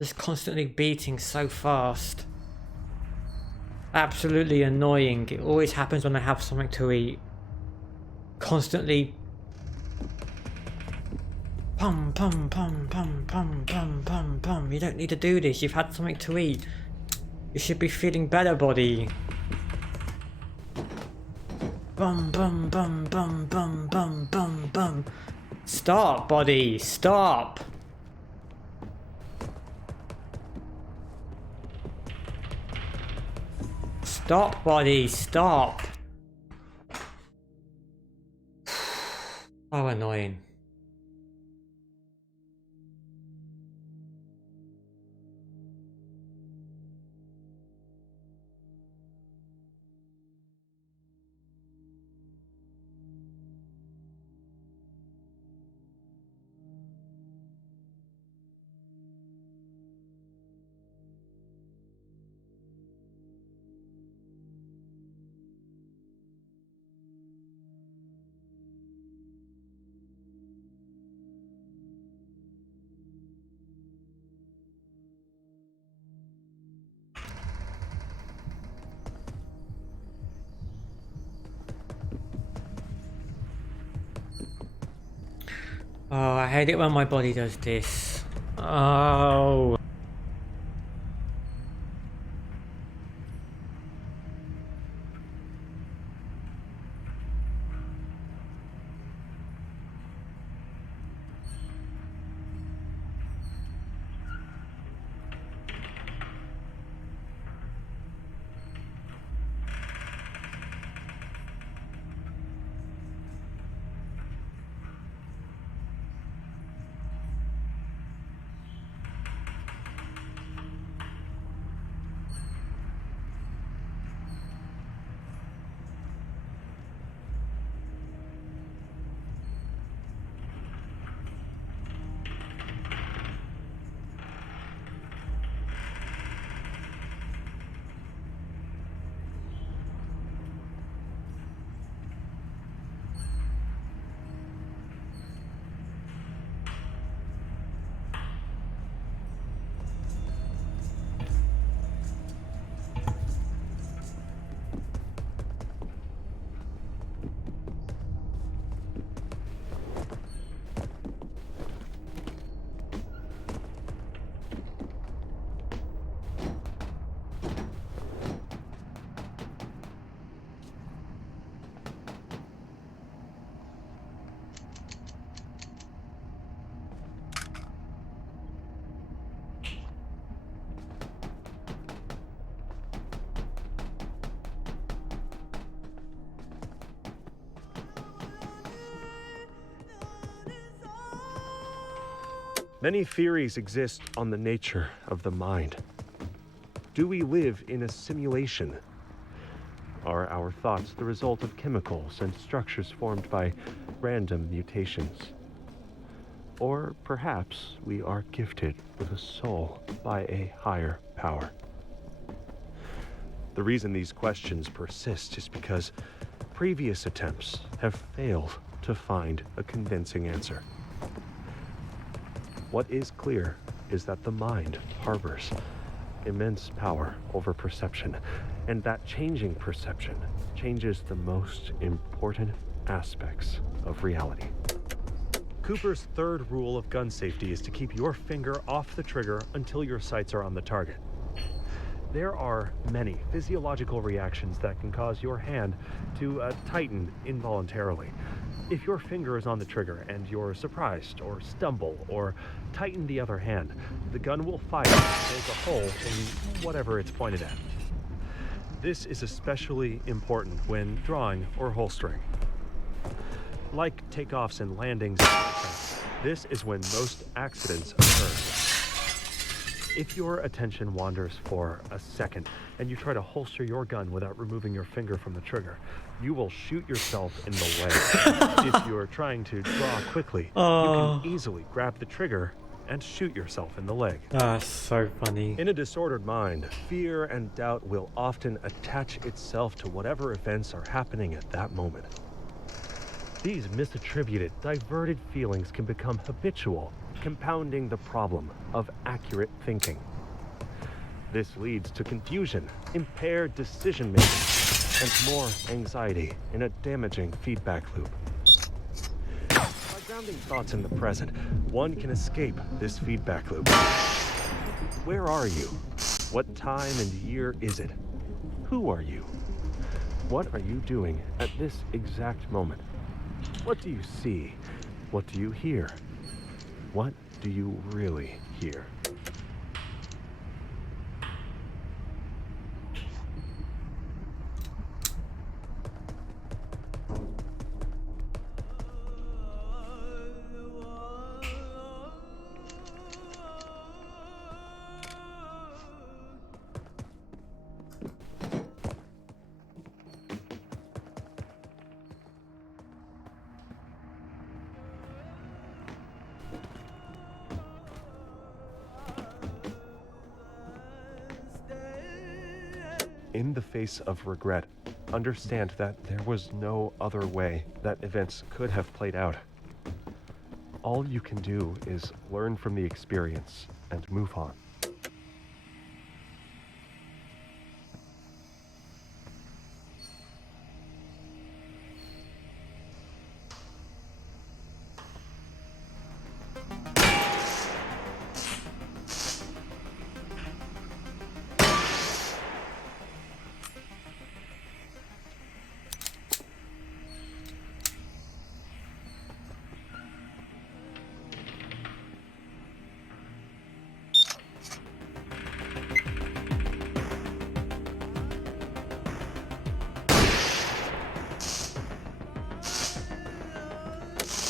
Just constantly beating so fast. Absolutely annoying. It always happens when I have something to eat. Constantly pum pum pum pum pum pum pum pum. You don't need to do this. You've had something to eat. You should be feeling better, body. Bum bum bum bum bum bum bum bum. Stop, body. Stop. Stop, body. Stop. Oh, annoying. Oh, I hate it when my body does this. Oh. Many theories exist on the nature of the mind. Do we live in a simulation? Are our thoughts the result of chemicals and structures formed by random mutations? Or perhaps we are gifted with a soul by a higher power? The reason these questions persist is because previous attempts have failed to find a convincing answer. What is clear is that the mind harbors immense power over perception, and that changing perception changes the most important aspects of reality. Cooper's third rule of gun safety is to keep your finger off the trigger until your sights are on the target. There are many physiological reactions that can cause your hand to tighten involuntarily. If your finger is on the trigger and you're surprised or stumble or tighten the other hand, the gun will fire and make a hole in whatever it's pointed at. This is especially important when drawing or holstering. Like takeoffs and landings, this is when most accidents occur. If your attention wanders for a second and you try to holster your gun without removing your finger from the trigger, you will shoot yourself in the leg. If you're trying to draw quickly, you can easily grab the trigger and shoot yourself in the leg. That's so funny. In a disordered mind, fear and doubt will often attach itself to whatever events are happening at that moment. These misattributed, diverted feelings can become habitual compounding the problem of accurate thinking. This leads to confusion, impaired decision-making, and more anxiety in a damaging feedback loop. By grounding thoughts in the present, one can escape this feedback loop. Where are you? What time and year is it? Who are you? What are you doing at this exact moment? What do you see? What do you hear? What do you really hear? In the face of regret, understand that there was no other way that events could have played out. All you can do is learn from the experience and move on.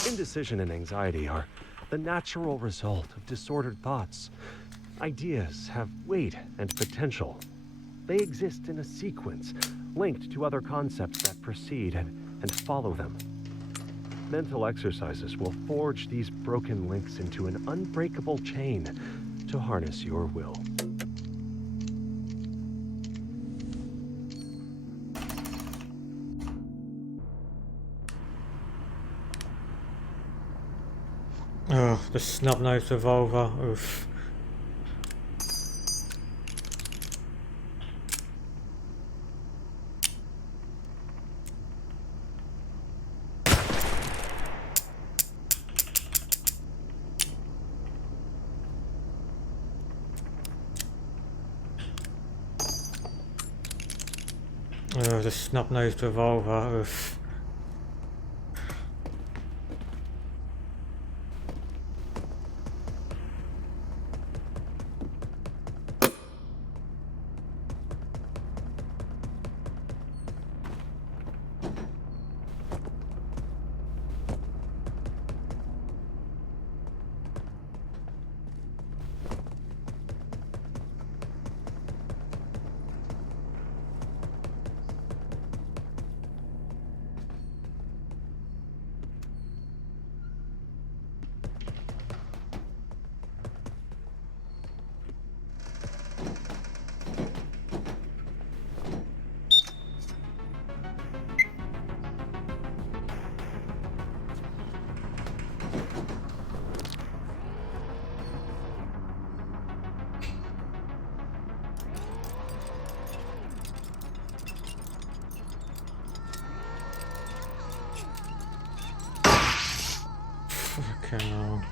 Indecision and anxiety are the natural result of disordered thoughts. Ideas have weight and potential. They exist in a sequence, linked to other concepts that precede and follow them. Mental exercises will forge these broken links into an unbreakable chain to harness your will. Oh, the snub-nosed revolver. Oof. Oh, the snub-nosed revolver. Oof. Fucking hell.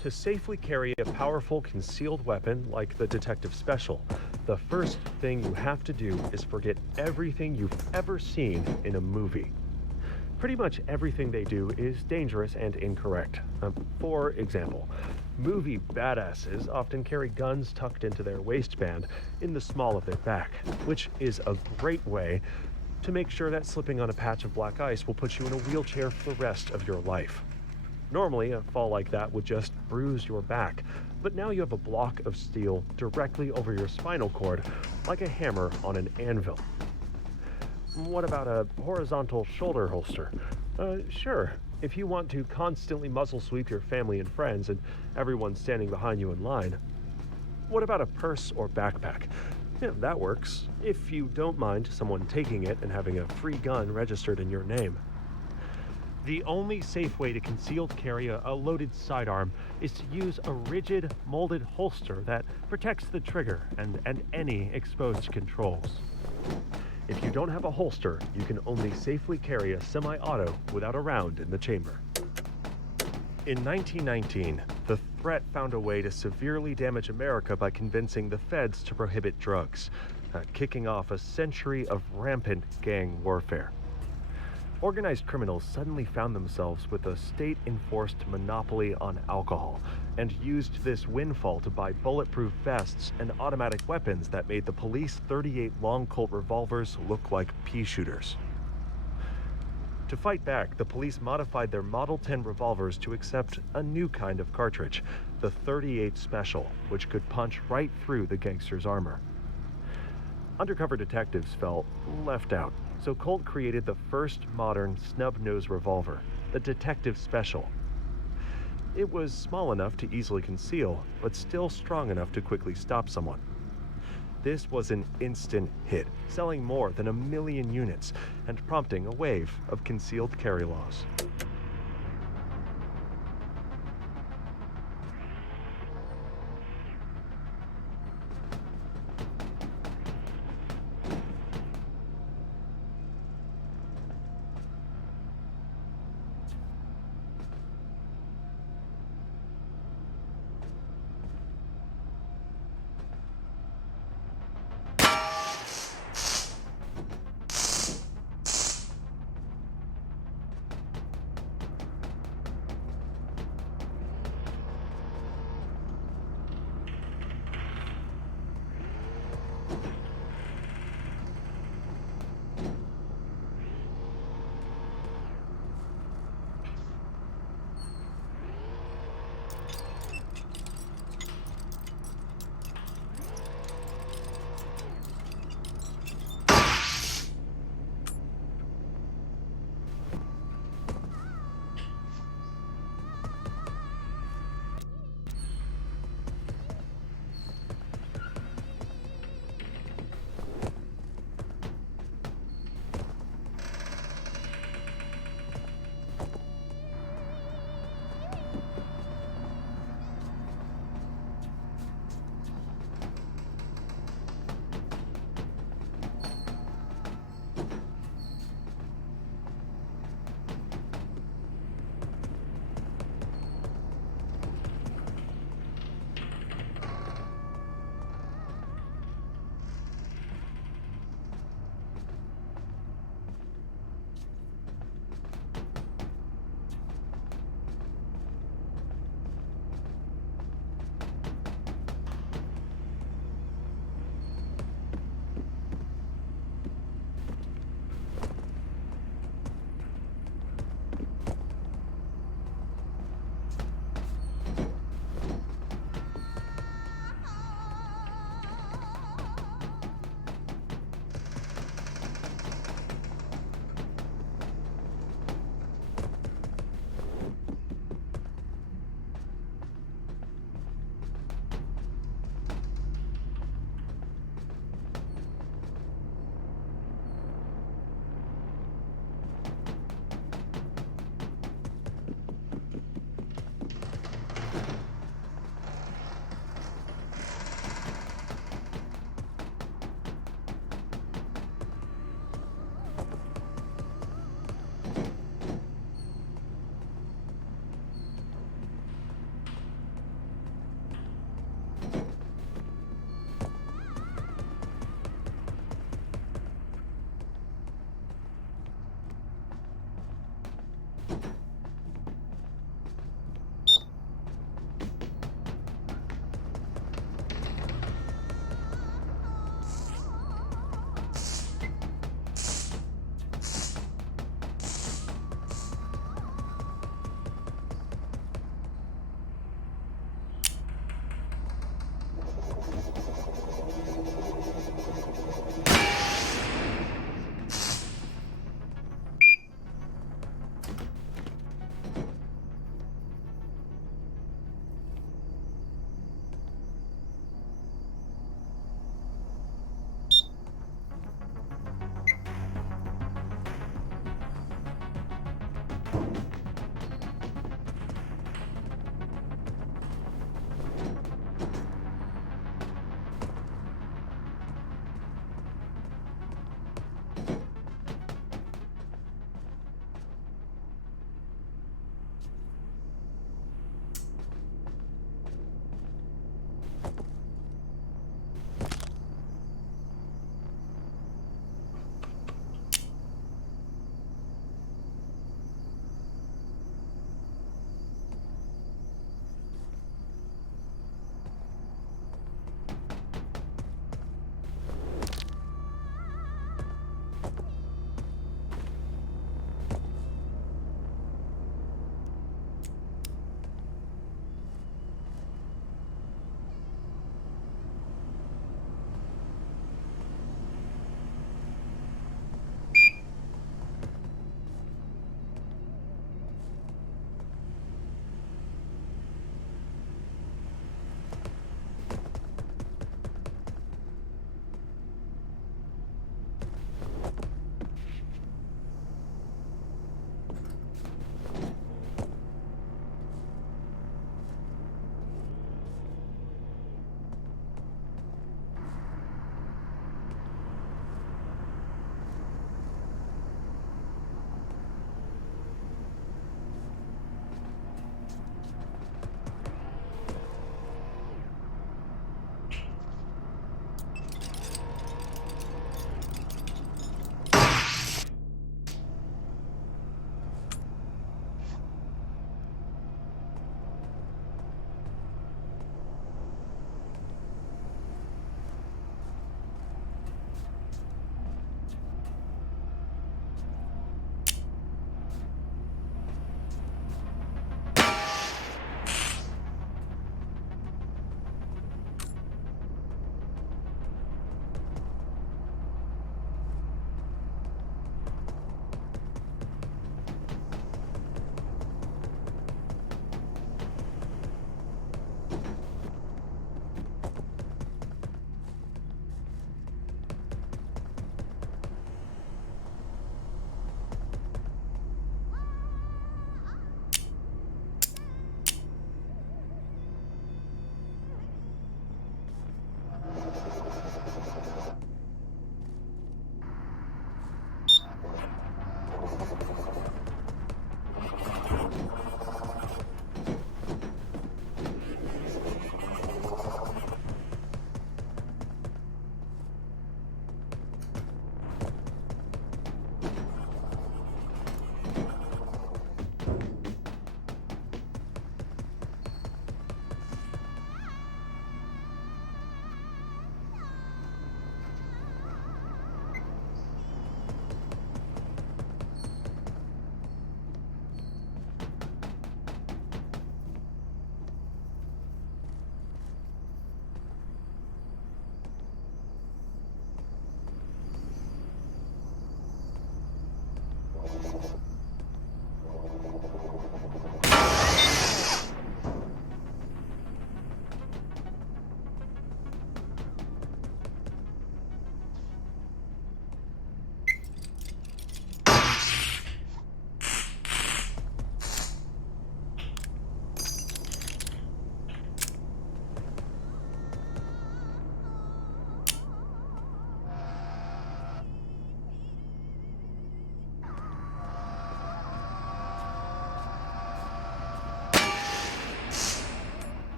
To safely carry a powerful concealed weapon like the Detective Special, the first thing you have to do is forget everything you've ever seen in a movie. Pretty much everything they do is dangerous and incorrect. For example, movie badasses often carry guns tucked into their waistband in the small of their back, which is a great way to make sure that slipping on a patch of black ice will put you in a wheelchair for the rest of your life. Normally, a fall like that would just bruise your back, but now you have a block of steel directly over your spinal cord, like a hammer on an anvil. What about a horizontal shoulder holster? Sure, if you want to constantly muzzle sweep your family and friends and everyone standing behind you in line. What about a purse or backpack? Yeah, that works, if you don't mind someone taking it and having a free gun registered in your name. The only safe way to concealed carry a loaded sidearm is to use a rigid, molded holster that protects the trigger and any exposed controls. If you don't have a holster, you can only safely carry a semi-auto without a round in the chamber. In 1919, the threat found a way to severely damage America by convincing the feds to prohibit drugs, kicking off a century of rampant gang warfare. Organized criminals suddenly found themselves with a state-enforced monopoly on alcohol and used this windfall to buy bulletproof vests and automatic weapons that made the police 38 long Colt revolvers look like pea shooters. To fight back, the police modified their Model 10 revolvers to accept a new kind of cartridge, the .38 Special, which could punch right through the gangster's armor. Undercover detectives felt left out, so Colt created the first modern snub-nose revolver, the Detective Special. It was small enough to easily conceal, but still strong enough to quickly stop someone. This was an instant hit, selling more than 1 million units and prompting a wave of concealed carry laws.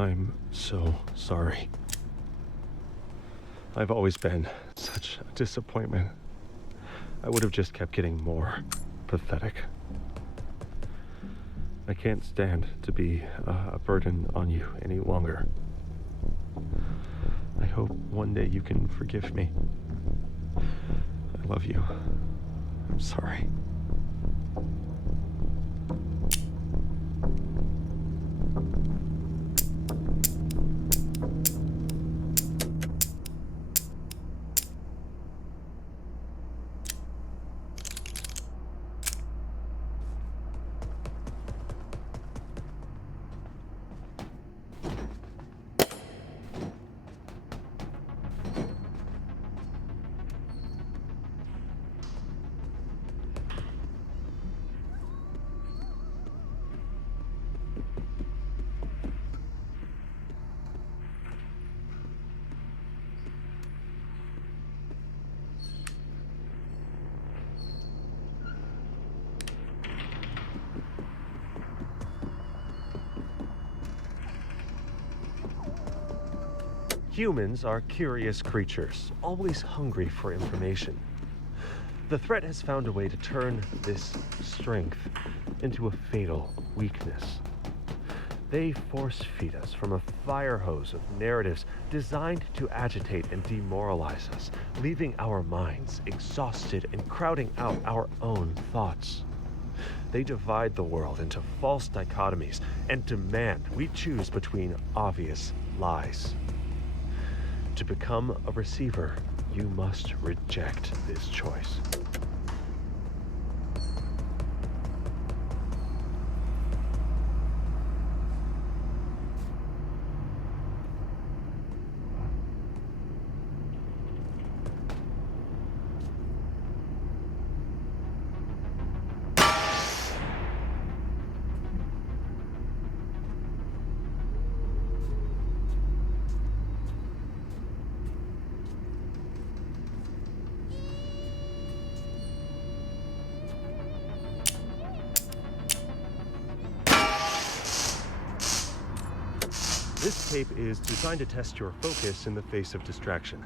I'm so sorry. I've always been such a disappointment. I would have just kept getting more pathetic. I can't stand to be a burden on you any longer. I hope one day you can forgive me. I love you. I'm sorry. Humans are curious creatures, always hungry for information. The threat has found a way to turn this strength into a fatal weakness. They force feed us from a fire hose of narratives designed to agitate and demoralize us, leaving our minds exhausted and crowding out our own thoughts. They divide the world into false dichotomies and demand we choose between obvious lies. To become a receiver, you must reject this choice. This tape is designed to test your focus in the face of distraction.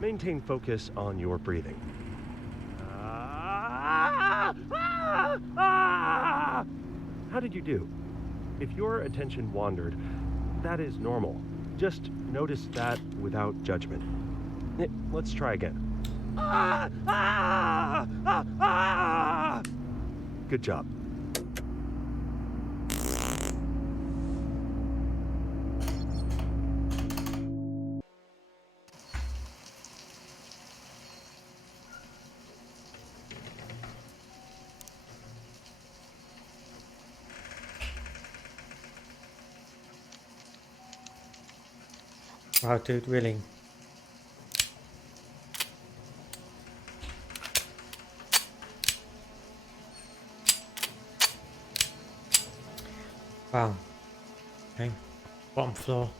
Maintain focus on your breathing. How did you do? If your attention wandered, that is normal. Just notice that without judgment. Let's try again. Good job. Wow, dude, really? Wow. Okay. Bottom floor.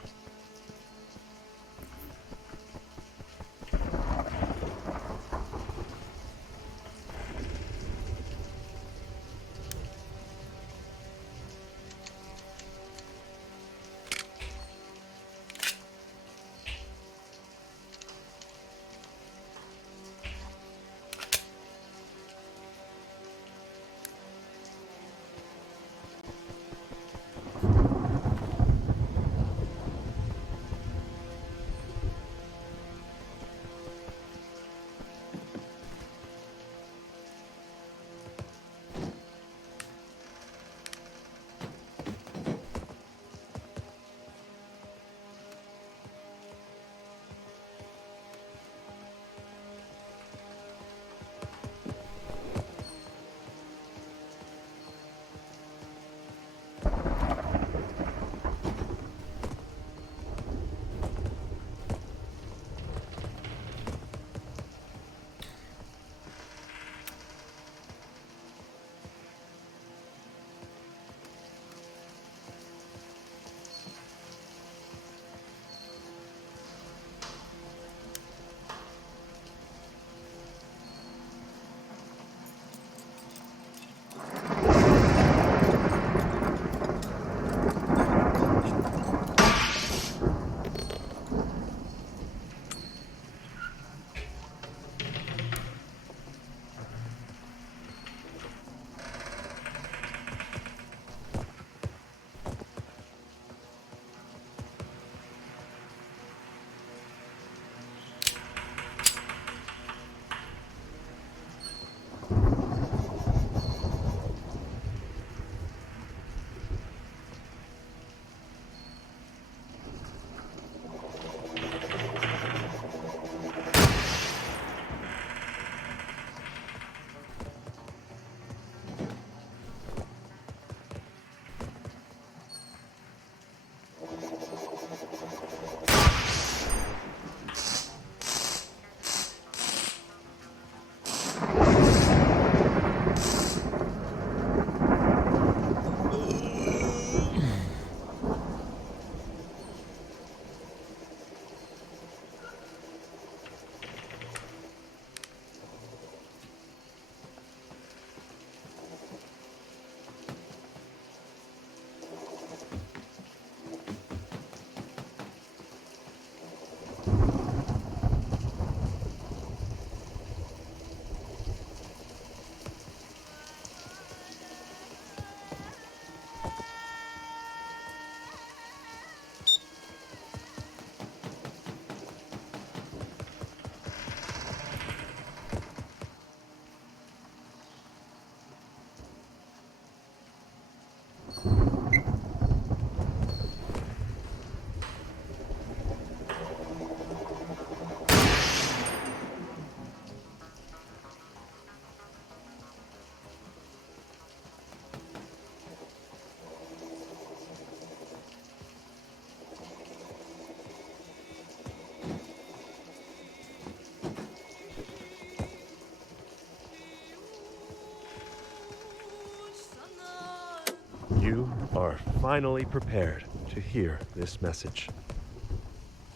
are finally prepared to hear this message.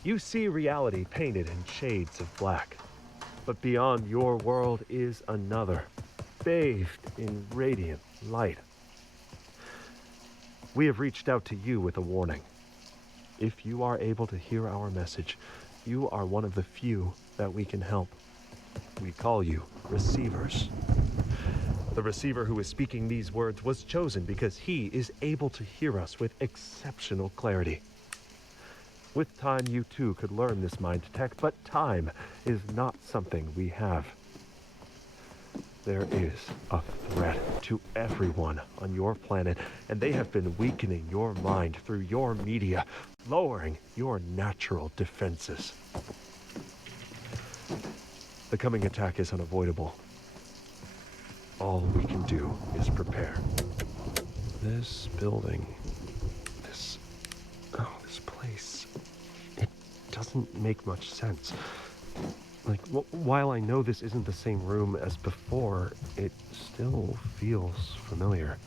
You see reality painted in shades of black, but beyond your world is another, bathed in radiant light. We have reached out to you with a warning. If you are able to hear our message, you are one of the few that we can help. We call you receivers. The receiver who is speaking these words was chosen because he is able to hear us with exceptional clarity. With time, you too could learn this mind tech, but time is not something we have. There is a threat to everyone on your planet, and they have been weakening your mind through your media, lowering your natural defenses. The coming attack is unavoidable. All we can do is prepare. This building, this place, it doesn't make much sense. Like, while I know this isn't the same room as before, it still feels familiar.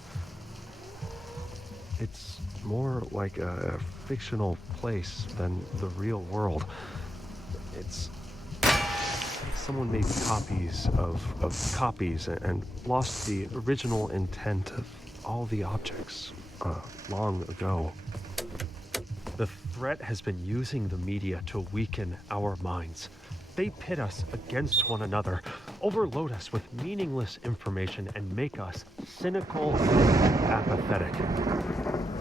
It's more like a fictional place than the real world. It's like someone made copies of copies and lost the original intent of all the objects long ago. The threat has been using the media to weaken our minds. They pit us against one another, overload us with meaningless information, and make us cynical and apathetic.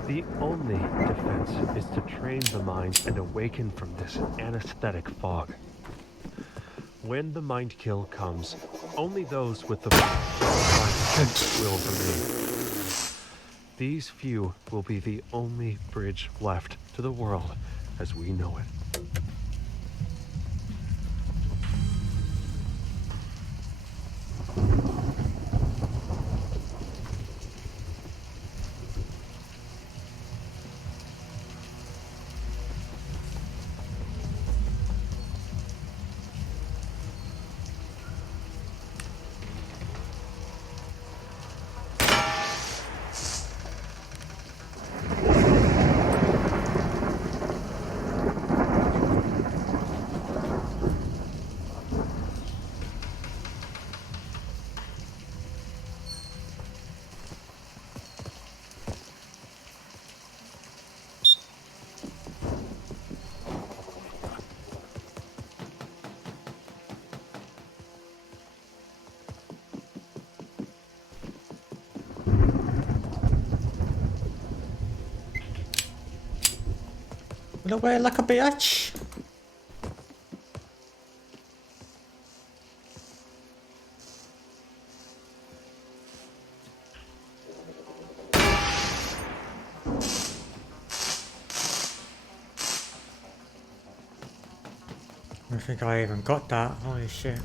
The only defense is to train the mind and awaken from this anesthetic fog. When the mind kill comes, only those with the mind will remain. These few will be the only bridge left to the world as we know it. Look away like a bitch. I don't think I even got that. Holy shit.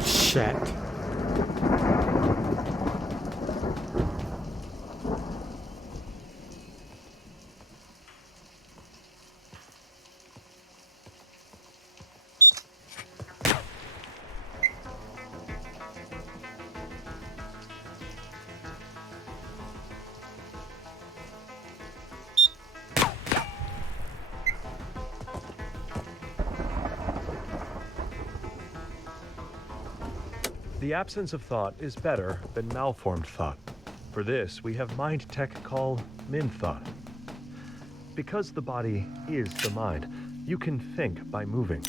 Shit. The absence of thought is better than malformed thought. For this, we have mind tech called min thought. Because the body is the mind, you can think by moving.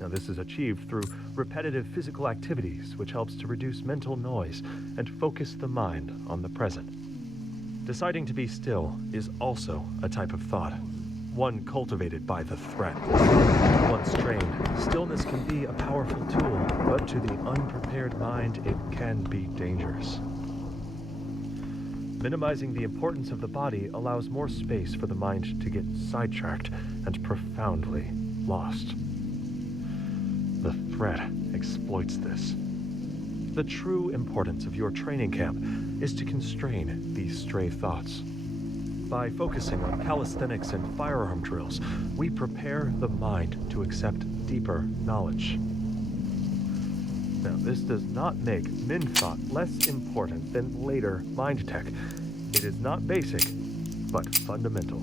Now, this is achieved through repetitive physical activities, which helps to reduce mental noise and focus the mind on the present. Deciding to be still is also a type of thought, one cultivated by the threat. Once trained, stillness can be a powerful tool, but to the unprepared mind, it can be dangerous. Minimizing the importance of the body allows more space for the mind to get sidetracked and profoundly lost. The threat exploits this. The true importance of your training camp is to constrain these stray thoughts. By focusing on calisthenics and firearm drills, we prepare the mind to accept deeper knowledge. Now, this does not make min-thought less important than later mind tech. It is not basic, but fundamental.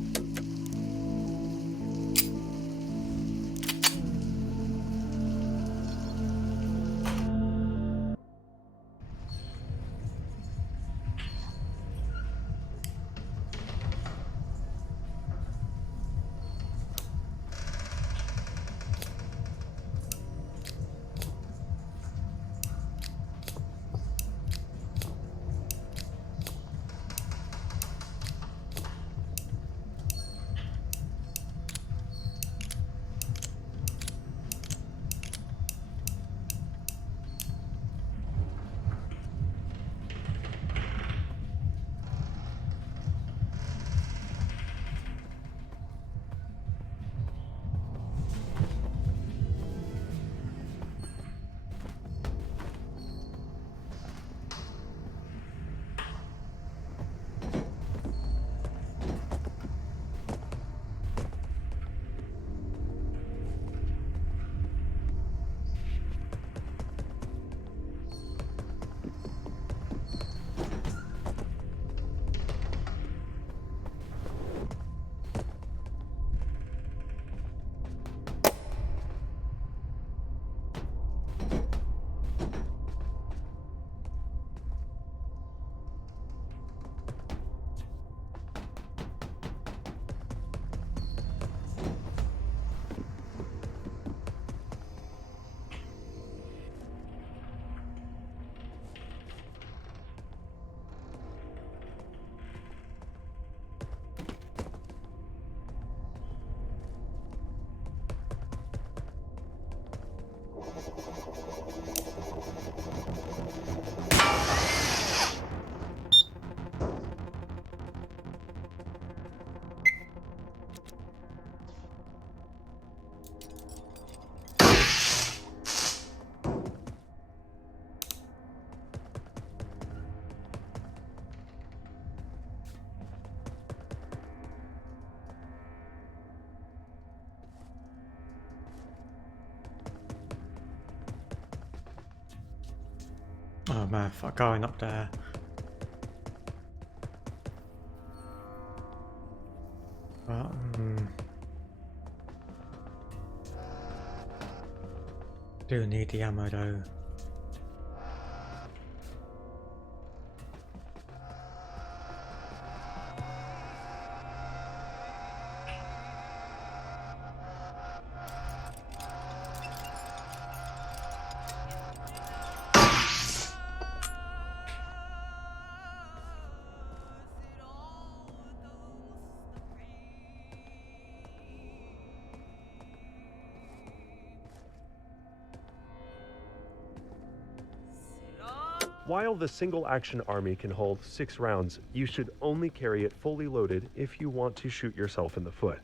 Oh man, fuck going up there. But, do need the ammo though. While the single-action army can hold 6 rounds, you should only carry it fully loaded if you want to shoot yourself in the foot.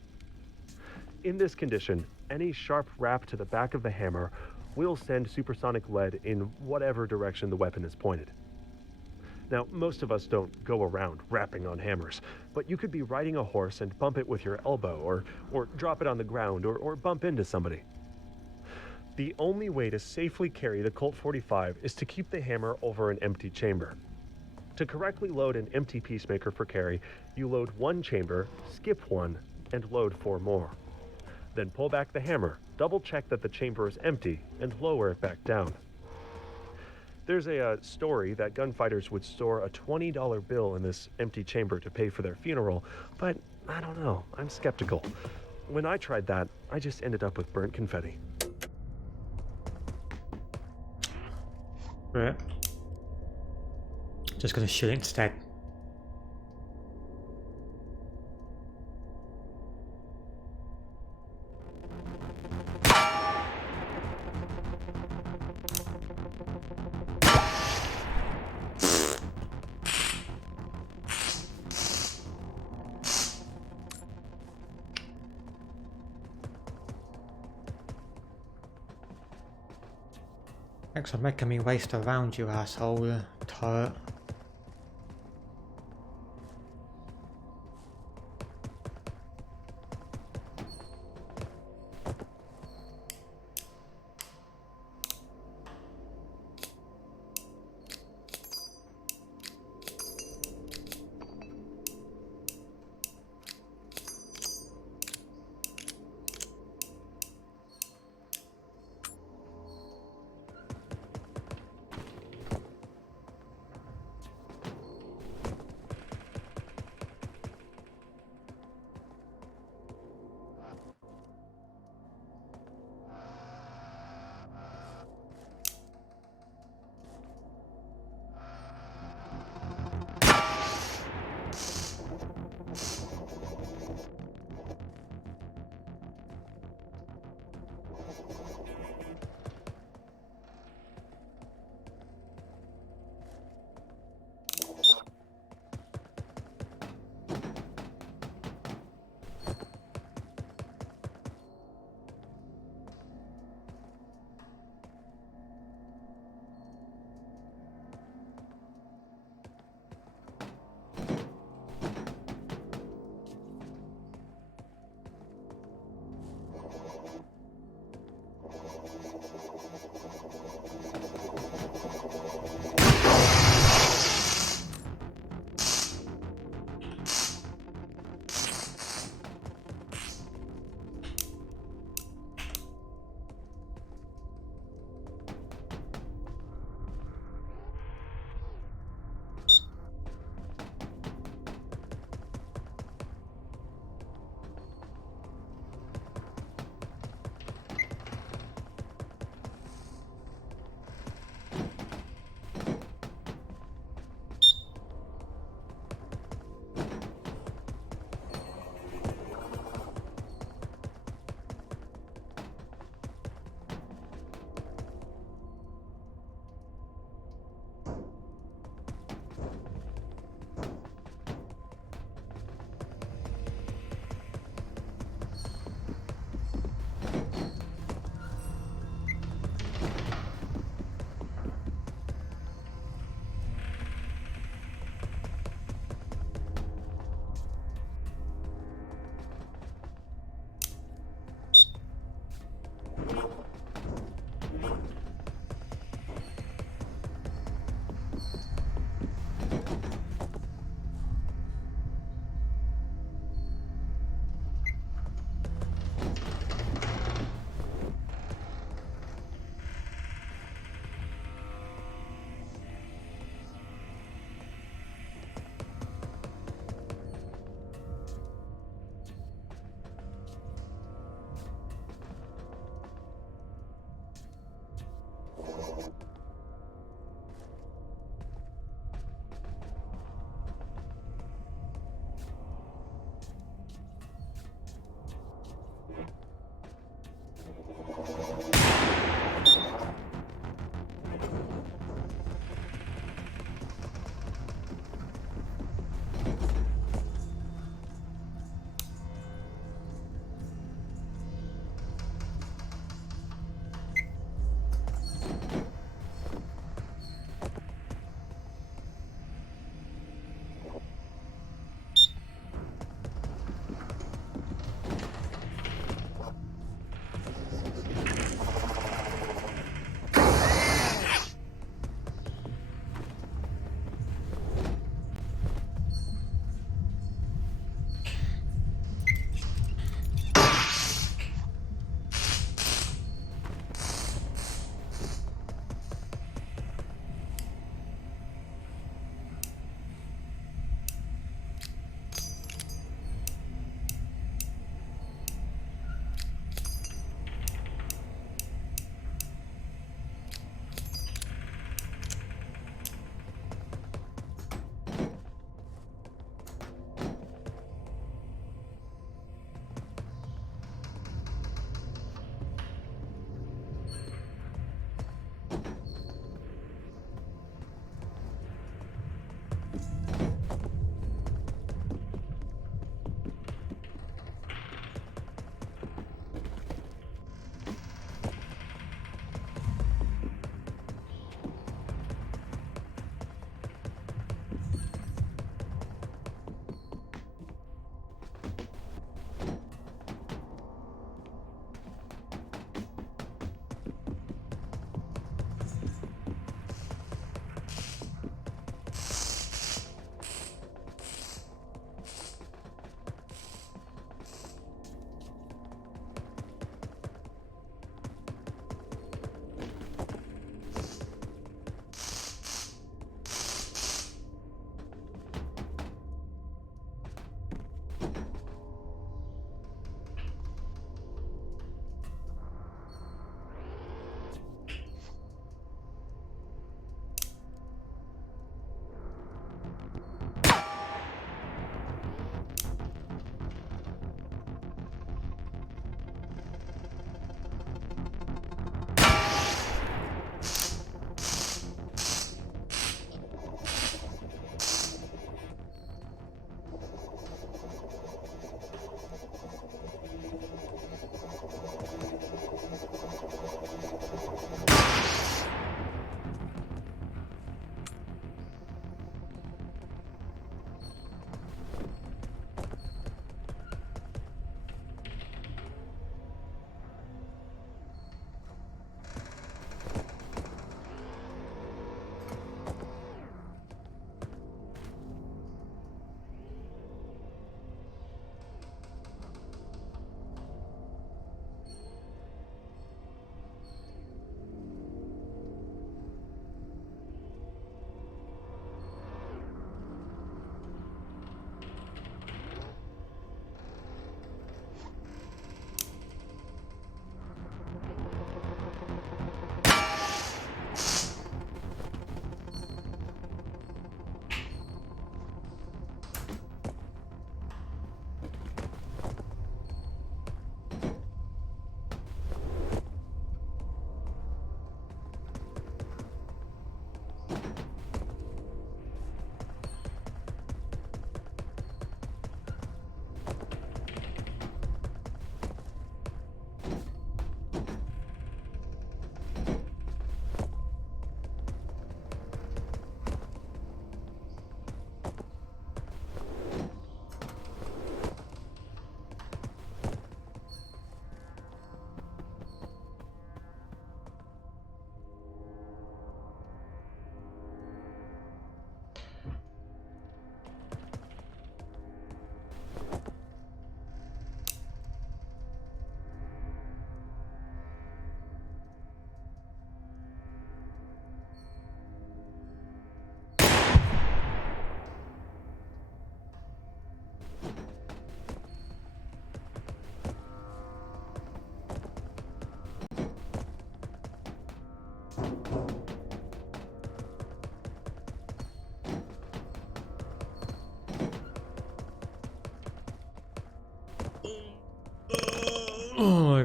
In this condition, any sharp rap to the back of the hammer will send supersonic lead in whatever direction the weapon is pointed. Now, most of us don't go around rapping on hammers, but you could be riding a horse and bump it with your elbow, or drop it on the ground, or bump into somebody. The only way to safely carry the Colt 45 is to keep the hammer over an empty chamber. To correctly load an empty peacemaker for carry, you load 1 chamber, skip 1, and load 4 more. Then pull back the hammer, double check that the chamber is empty, and lower it back down. There's a story that gunfighters would store a $20 bill in this empty chamber to pay for their funeral, but I don't know. I'm skeptical. When I tried that, I just ended up with burnt confetti. Right. Just gonna shoot it instead. Thanks for making me waste around, you asshole, turret.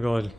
god.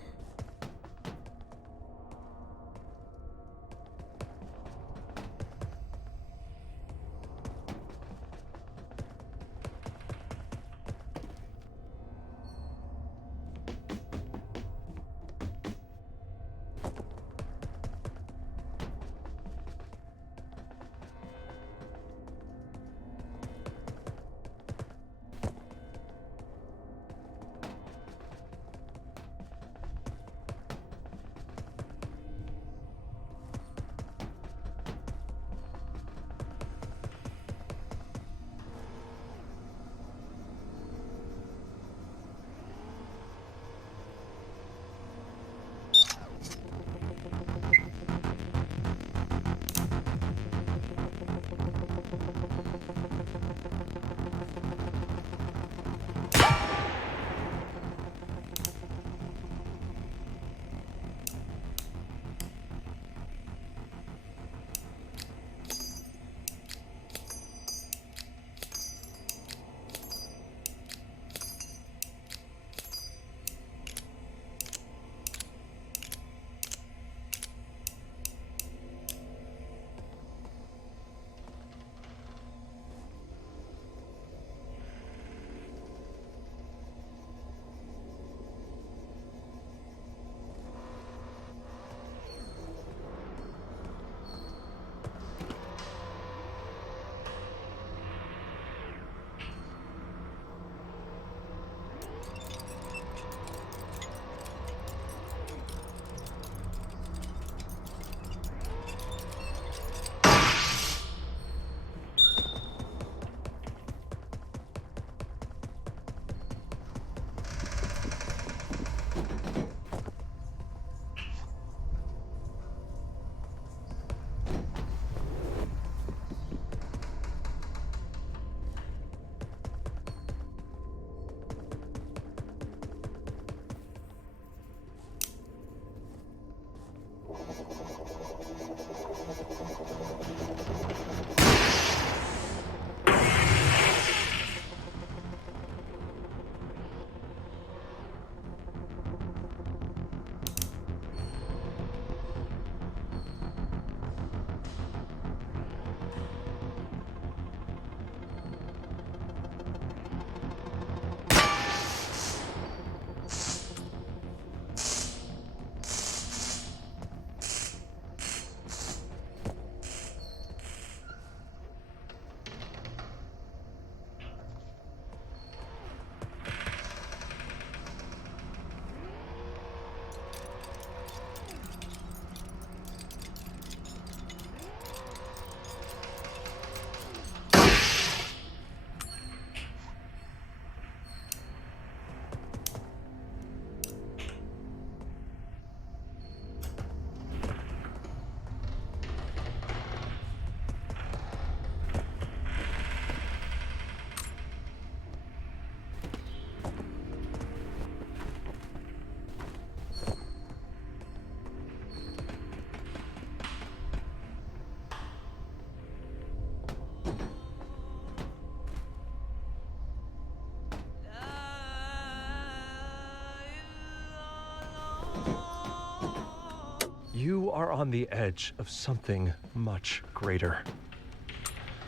You are on the edge of something much greater.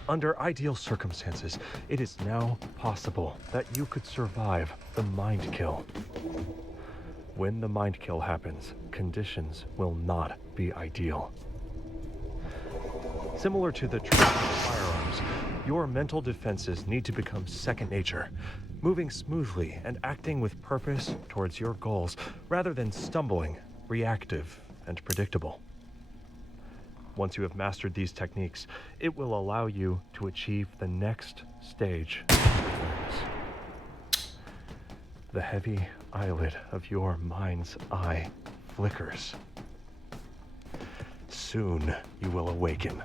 Under ideal circumstances, it is now possible that you could survive the mind kill. When the mind kill happens, conditions will not be ideal. Similar to the traditional firearms, your mental defenses need to become second nature, moving smoothly and acting with purpose towards your goals rather than stumbling, reactive, and predictable. Once you have mastered these techniques, it will allow you to achieve the next stage of awareness. The heavy eyelid of your mind's eye flickers. Soon you will awaken.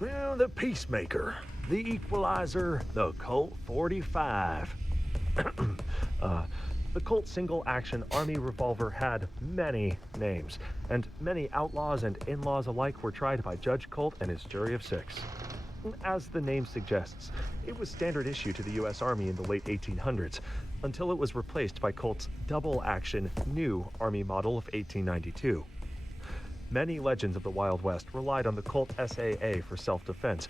Well, the Peacemaker, the Equalizer, the Colt 45. The Colt single-action Army revolver had many names, and many outlaws and in-laws alike were tried by Judge Colt and his jury of 6. As the name suggests, it was standard issue to the U.S. Army in the late 1800s, until it was replaced by Colt's double-action new Army model of 1892. Many legends of the Wild West relied on the Colt SAA for self-defense,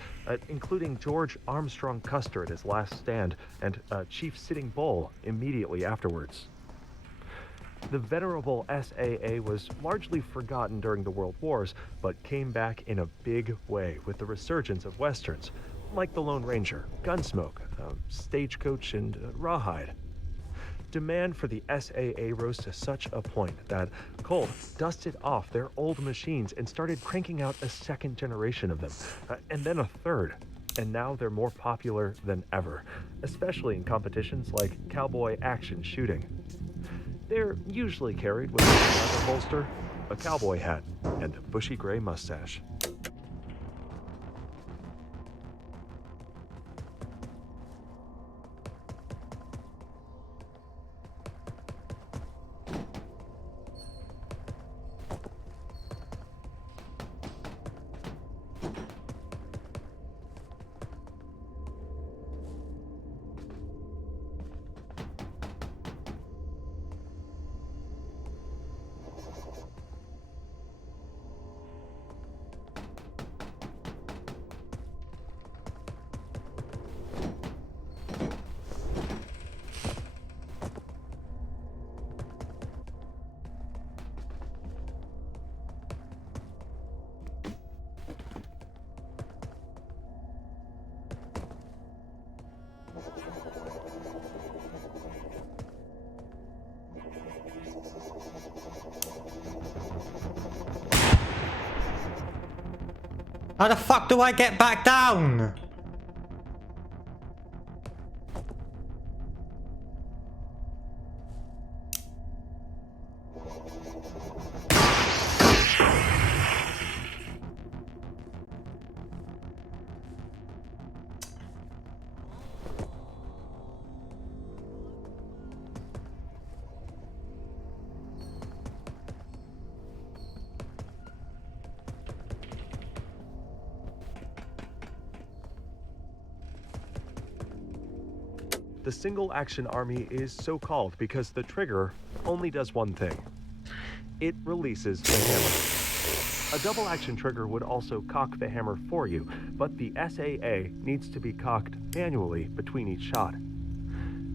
including George Armstrong Custer at his last stand and Chief Sitting Bull immediately afterwards. The venerable SAA was largely forgotten during the World Wars, but came back in a big way with the resurgence of Westerns, like the Lone Ranger, Gunsmoke, Stagecoach, and Rawhide. Demand for the SAA rose to such a point that Colt dusted off their old machines and started cranking out a second generation of them, and then a third. And now they're more popular than ever, especially in competitions like cowboy action shooting. They're usually carried with a leather holster, a cowboy hat, and a bushy gray mustache. How the fuck do I get back down? The single-action Army is so called because the trigger only does one thing. It releases the hammer. A double-action trigger would also cock the hammer for you, but the SAA needs to be cocked manually between each shot.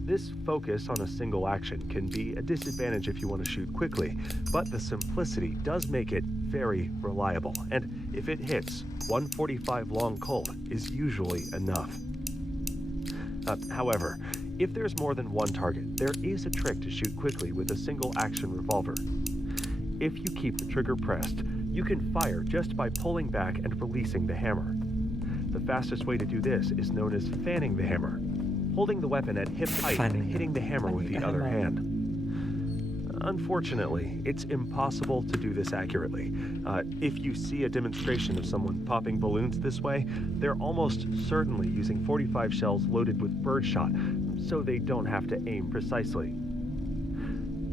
This focus on a single action can be a disadvantage if you want to shoot quickly, but the simplicity does make it very reliable, and if it hits, 145 long Colt is usually enough. However, if there's more than one target, there is a trick to shoot quickly with a single-action revolver. if you keep the trigger pressed, you can fire just by pulling back and releasing the hammer. The fastest way to do this is known as fanning the hammer, holding the weapon at hip height and hitting the hammer with the other hand. Unfortunately, it's impossible to do this accurately. If you see a demonstration of someone popping balloons this way, they're almost certainly using 45 shells loaded with birdshot, so they don't have to aim precisely.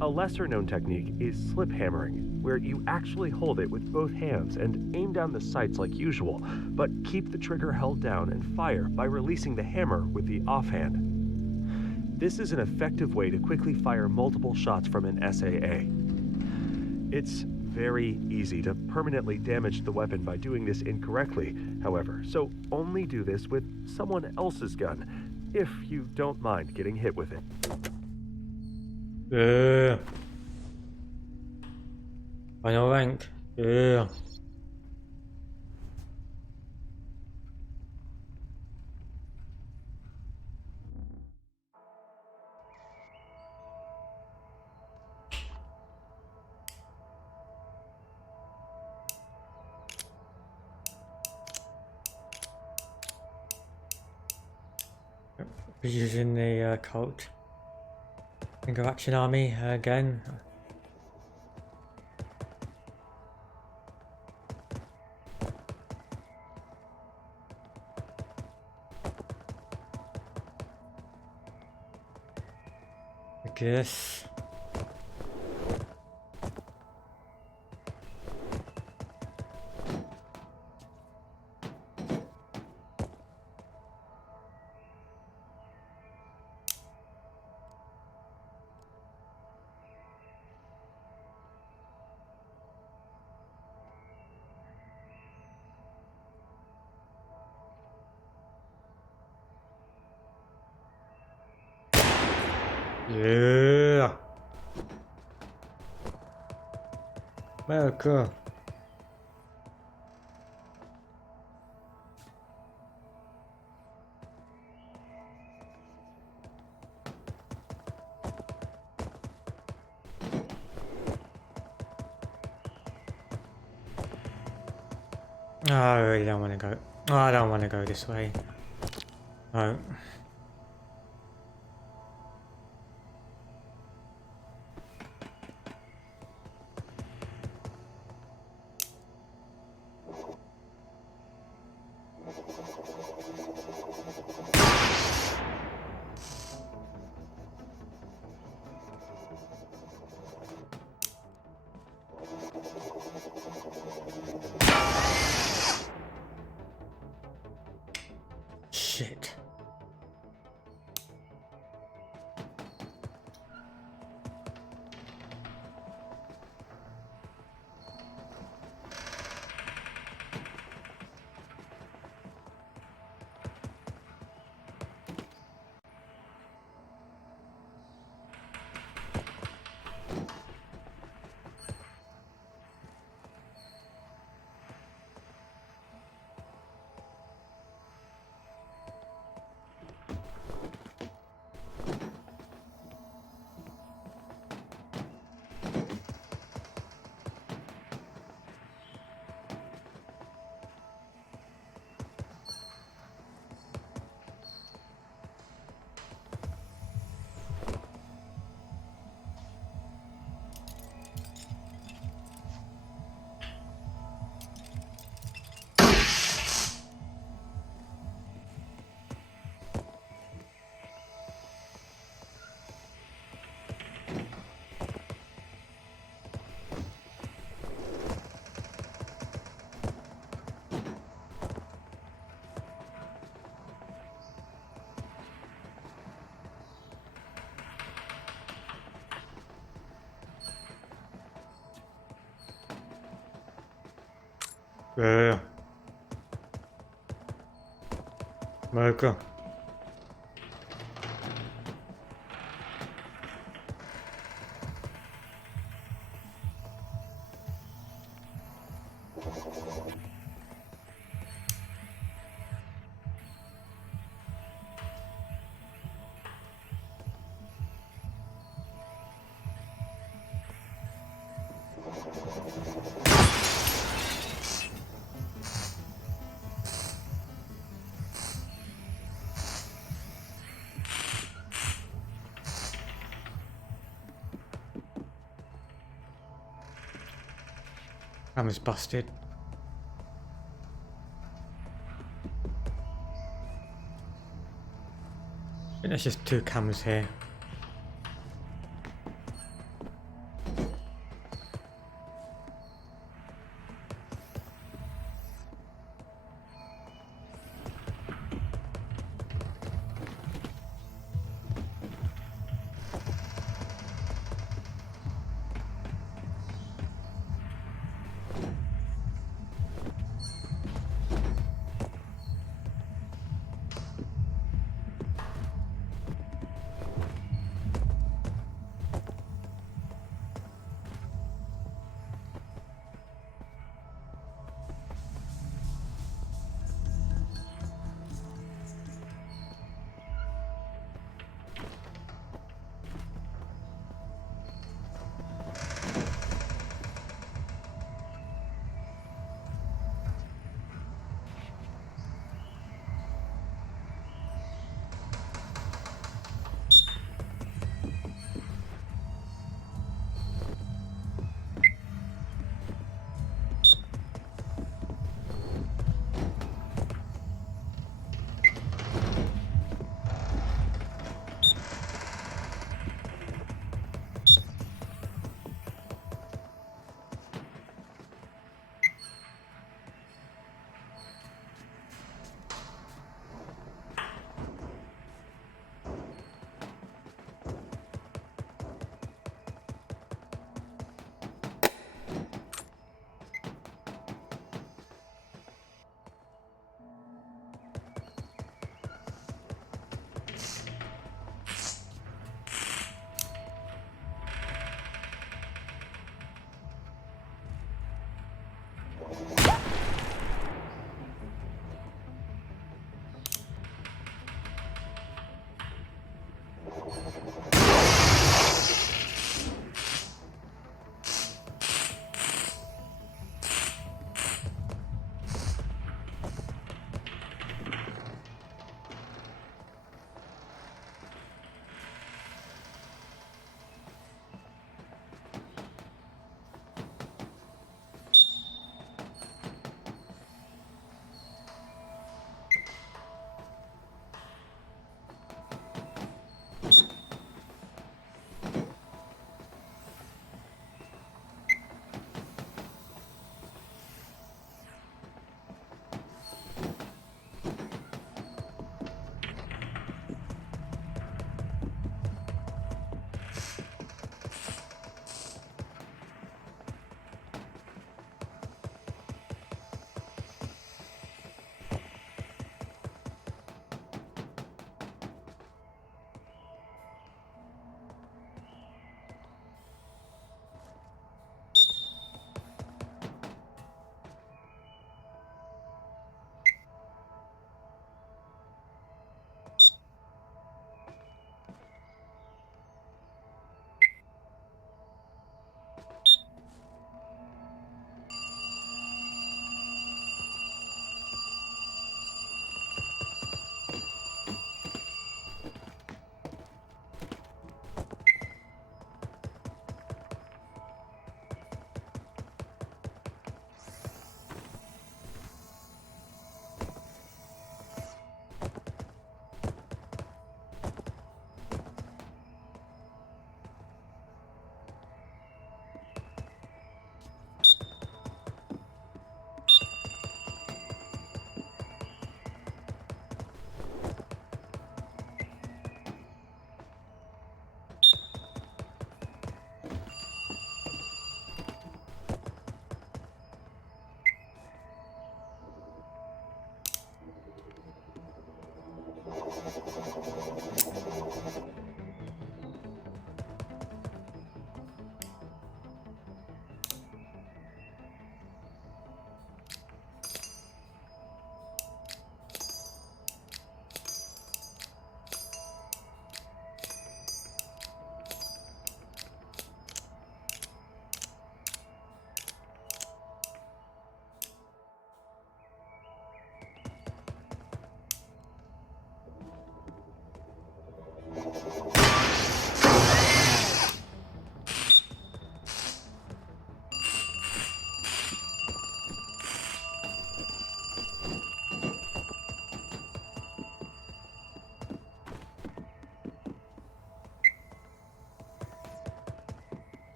A lesser-known technique is slip hammering, where you actually hold it with both hands and aim down the sights like usual, but keep the trigger held down and fire by releasing the hammer with the offhand. This is an effective way to quickly fire multiple shots from an SAA. It's very easy to permanently damage the weapon by doing this incorrectly, however, so only do this with someone else's gun, if you don't mind getting hit with it. Yeah. Final rank. Yeah. Be using the cult interaction army again. I guess. Yeah. America. Oh, I really don't want to go. Oh, I don't want to go this way. No. Shit. Yeah. America. Camera's busted. I think there's just 2 cameras here.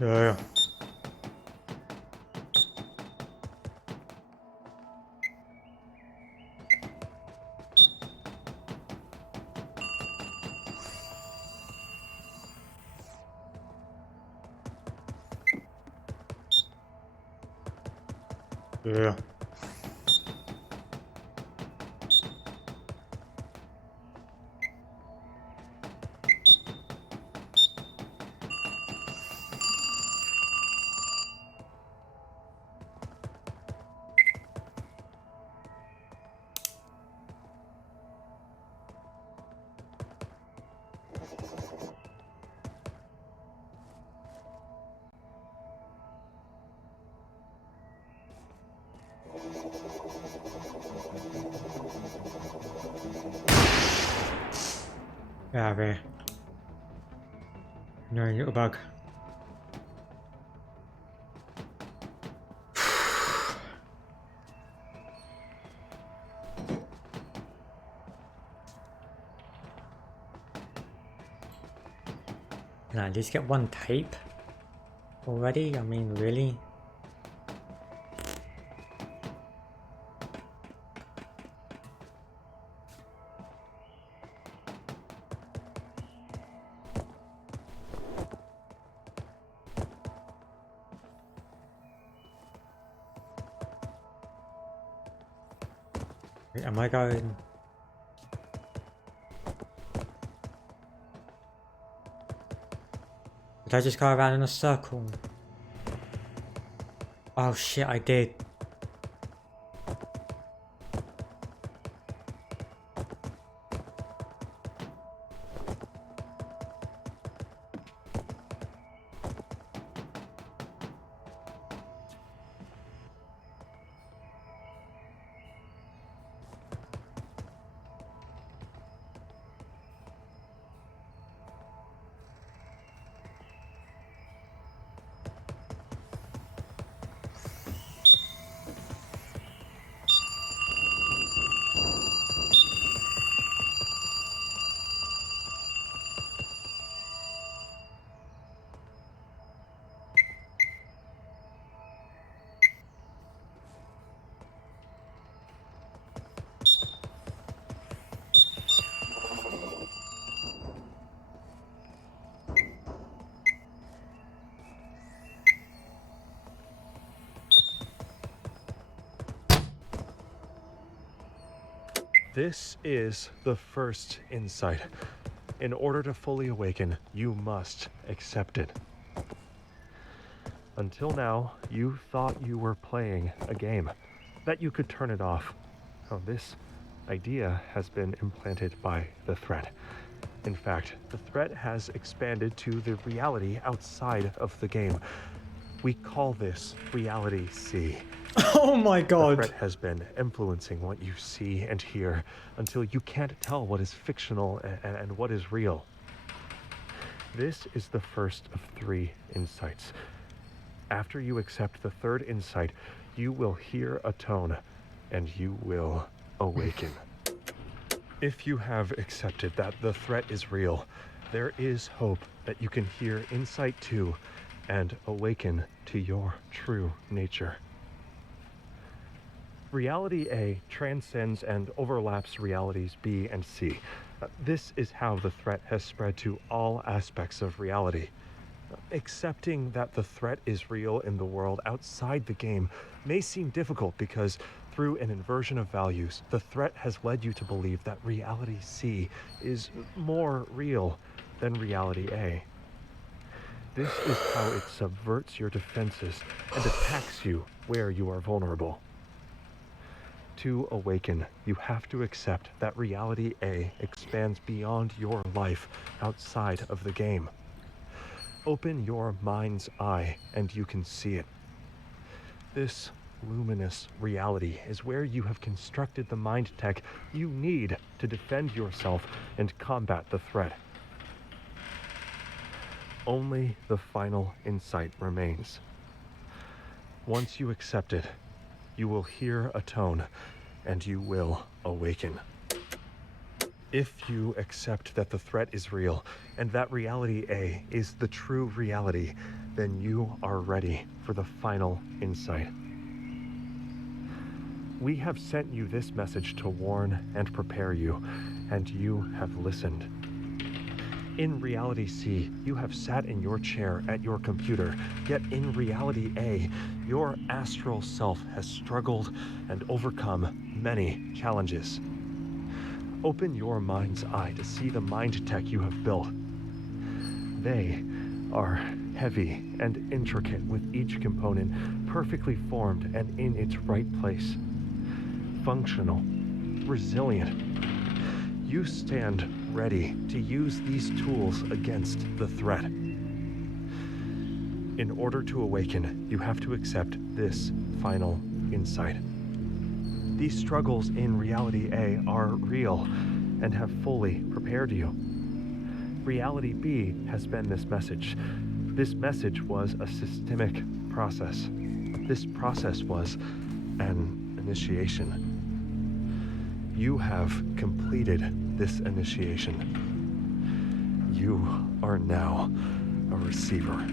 Yeah. Yeah. Grabe. Annoying little bug. Can I at least get one tape already? I mean, really? Wait, am I going? Did I just go around in a circle? Oh shit, I did. This is the first insight. In order to fully awaken, you must accept it. Until now, you thought you were playing a game, that you could turn it off. Oh, this idea has been implanted by the threat. In fact, the threat has expanded to the reality outside of the game. We call this Reality C. Oh my The god. threat has been influencing what you see and hear until you can't tell what is fictional and what is real. This is the first of 3 insights. After you accept the third insight, you will hear a tone and you will awaken. If you have accepted that the threat is real, there is hope that you can hear Insight 2 and awaken to your true nature. Reality A transcends and overlaps realities B and C. This is how the threat has spread to all aspects of reality. Accepting that the threat is real in the world outside the game may seem difficult because through an inversion of values, the threat has led you to believe that reality C is more real than reality A. This is how it subverts your defenses and attacks you where you are vulnerable. To awaken, you have to accept that reality A expands beyond your life outside of the game. Open your mind's eye and you can see it. This luminous reality is where you have constructed the mind tech you need to defend yourself and combat the threat. Only the final insight remains. Once you accept it, you will hear a tone and you will awaken. If you accept that the threat is real and that reality A is the true reality, then you are ready for the final insight. We have sent you this message to warn and prepare you, and you have listened. In Reality C, you have sat in your chair at your computer, yet in Reality A, your astral self has struggled and overcome many challenges. Open your mind's eye to see the mind tech you have built. They are heavy and intricate, with each component perfectly formed and in its right place. Functional, resilient. You stand ready to use these tools against the threat. In order to awaken, you have to accept this final insight. These struggles in Reality A are real and have fully prepared you. Reality B has been this message. This message was a systemic process. This process was an initiation. You have completed this initiation. You are now a receiver.